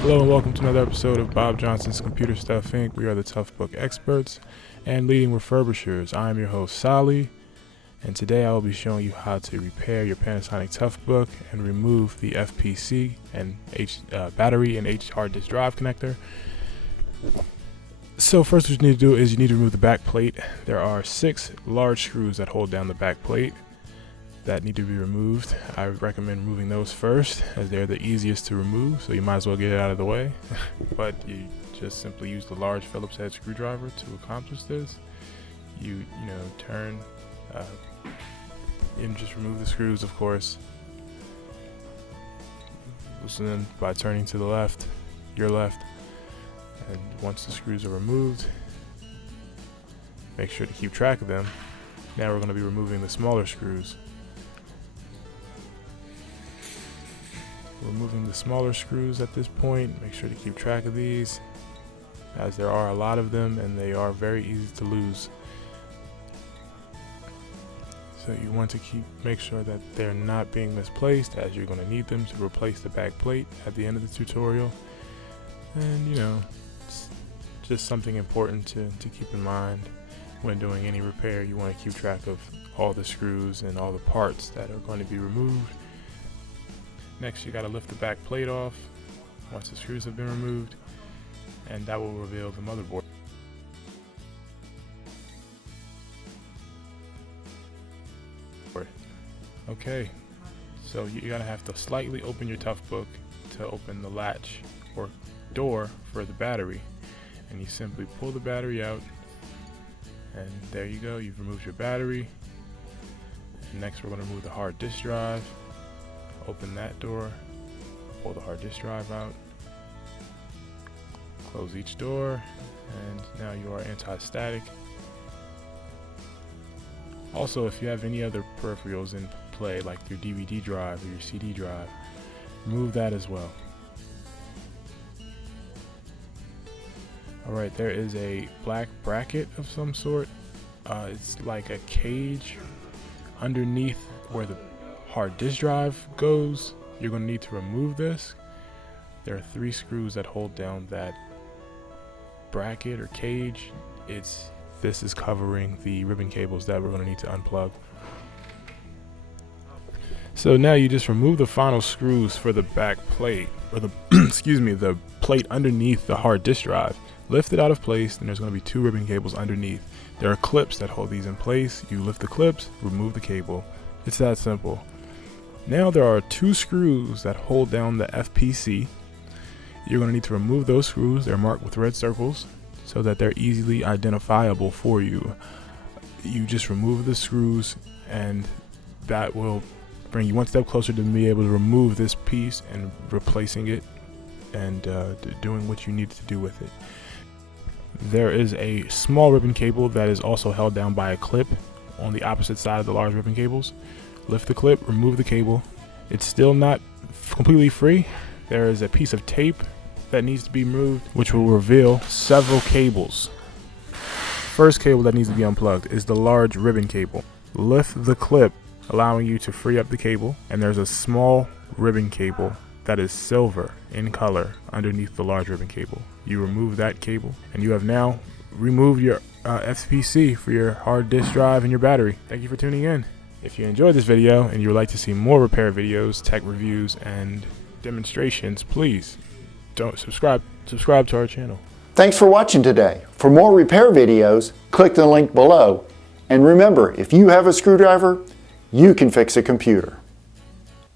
Hello and welcome to another episode of Bob Johnson's Computer Stuff Inc. We are the Toughbook experts and leading refurbishers. I am your host, Sally, and today I will be showing you how to repair your Panasonic Toughbook and remove the FPC and battery and hard disk drive connector. So first what you need to do is you need to remove the back plate. There are 6 large screws that hold down the back plate that need to be removed. I recommend removing those first, as they're the easiest to remove, so you might as well get it out of the way. But you just simply use the large Phillips head screwdriver to accomplish this. You turn and just remove the screws, of course. Loosen them by turning to the left, your left, and once the screws are removed, make sure to keep track of them. Now we're going to be removing the smaller screws. Removing the smaller screws at this point. Make sure to keep track of these, as there are a lot of them and they are very easy to lose. So you want to make sure that they're not being misplaced, as you're going to need them to replace the back plate at the end of the tutorial. And it's just something important to keep in mind when doing any repair. You want to keep track of all the screws and all the parts that are going to be removed. Next, you got to lift the back plate off once the screws have been removed, and that will reveal the motherboard. Okay, so you're going to have to slightly open your Toughbook to open the latch or door for the battery, and you simply pull the battery out, and there you go, you've removed your battery. And next we're going to remove the hard disk drive. Open that door, pull the hard disk drive out, close each door, and now you are anti-static. Also, if you have any other peripherals in play, like your DVD drive or your CD drive, remove that as well. Alright, there is a black bracket of some sort. It's like a cage underneath where the hard disk drive goes. You're going to need to remove this. There are 3 screws that hold down that bracket or cage. This is covering the ribbon cables that we're going to need to unplug. So now you just remove the final screws for the back plate, or the the plate underneath the hard disk drive. Lift it out of place, and there's going to be 2 ribbon cables underneath. There are clips that hold these in place. You lift the clips, remove the cable. It's that simple. Now there are 2 screws that hold down the FPC. You're going to need to remove those screws. They're marked with red circles so that they're easily identifiable for you. You just remove the screws, and that will bring you one step closer to be able to remove this piece and replacing it and doing what you need to do with it. There is a small ribbon cable that is also held down by a clip on the opposite side of the large ribbon cables. Lift the clip, remove the cable. It's still not completely free. There is a piece of tape that needs to be removed, which will reveal several cables. First cable that needs to be unplugged is the large ribbon cable. Lift the clip, allowing you to free up the cable, and there's a small ribbon cable that is silver in color underneath the large ribbon cable. You remove that cable, and you have now removed your FPC for your hard disk drive and your battery. Thank you for tuning in. If you enjoyed this video and you would like to see more repair videos, tech reviews, and demonstrations, please don't subscribe to our channel. Thanks for watching today. For more repair videos, click the link below. And remember, if you have a screwdriver, you can fix a computer.